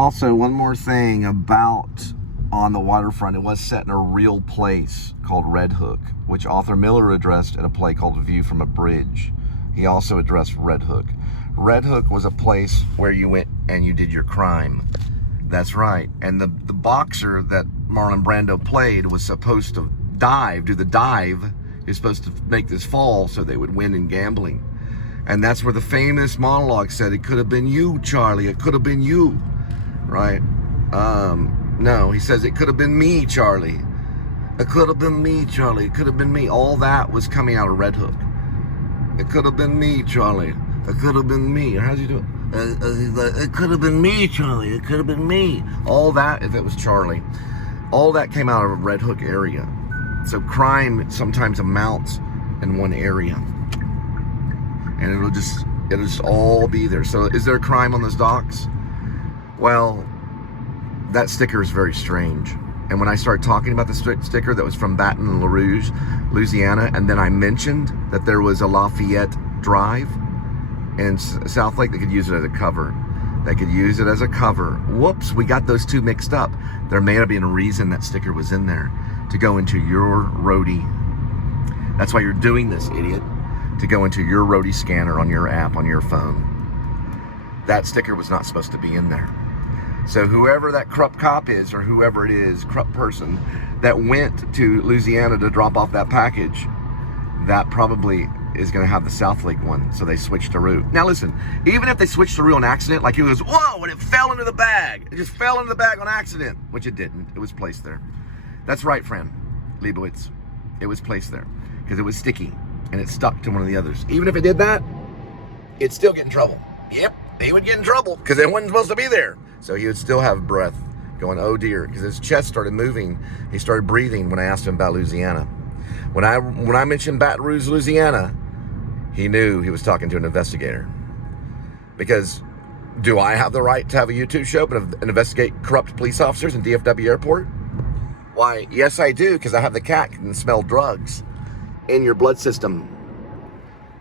Also, one more thing about On the Waterfront, it was set in a real place called Red Hook, which Arthur Miller addressed in a play called View from a Bridge. He also addressed Red Hook. Red Hook was a place where you went and you did your crime. That's right. And the boxer that Marlon Brando played was supposed to do the dive. He was supposed to make this fall so they would win in gambling. And that's where the famous monologue said, "It could have been you, Charlie. It could have been you." Right? No, he says, "It could have been me, Charlie. It could have been me, Charlie. It could have been me." All that was coming out of Red Hook. "It could have been me, Charlie. It could have been me." Or how's he do it? "It could have been me, Charlie. It could have been me." All that, if it was Charlie, all that came out of a Red Hook area. So crime sometimes amounts in one area, and it'll just all be there. So is there a crime on those docks? Well, that sticker is very strange. And when I started talking about the sticker that was from Baton Rouge, Louisiana, and then I mentioned that there was a Lafayette Drive in South Lake, they could use it as a cover. They could use it as a cover. Whoops, we got those two mixed up. There may have been a reason that sticker was in there, to go into your roadie. That's why you're doing this, idiot. To go into your roadie scanner on your app on your phone. That sticker was not supposed to be in there. So whoever that corrupt cop is, or whoever it is, corrupt person that went to Louisiana to drop off that package, that probably is going to have the South Lake one. So they switched the route. Now listen, even if they switched the route on accident, like he goes, "Whoa," and it fell into the bag. It just fell into the bag on accident, which it didn't. It was placed there. That's right, friend Leibowitz. It was placed there because it was sticky and it stuck to one of the others. Even if it did that, it'd still get in trouble. Yep, he would get in trouble because it wasn't supposed to be there. So he would still have breath going, "Oh dear," because his chest started moving. He started breathing when I asked him about Louisiana. When I mentioned Baton Rouge, Louisiana, he knew he was talking to an investigator. Because do I have the right to have a YouTube show and investigate corrupt police officers in DFW Airport? Why, yes I do, because I have the cat can smell drugs in your blood system.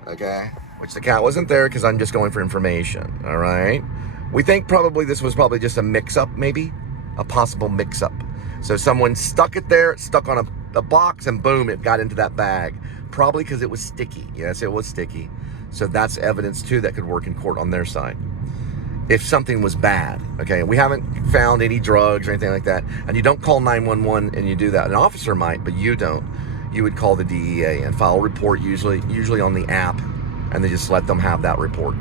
Okay? Which the cat wasn't there because I'm just going for information. All right? We think probably this was probably just a mix-up, maybe? A possible mix-up. So someone stuck it there, stuck on a box, and boom, it got into that bag. Probably because it was sticky. Yes, it was sticky. So that's evidence, too, that could work in court on their side. If something was bad, okay? We haven't found any drugs or anything like that. And you don't call 911 and you do that. An officer might, but you don't. You would call the DEA and file a report, usually on the app, and they just let them have that report.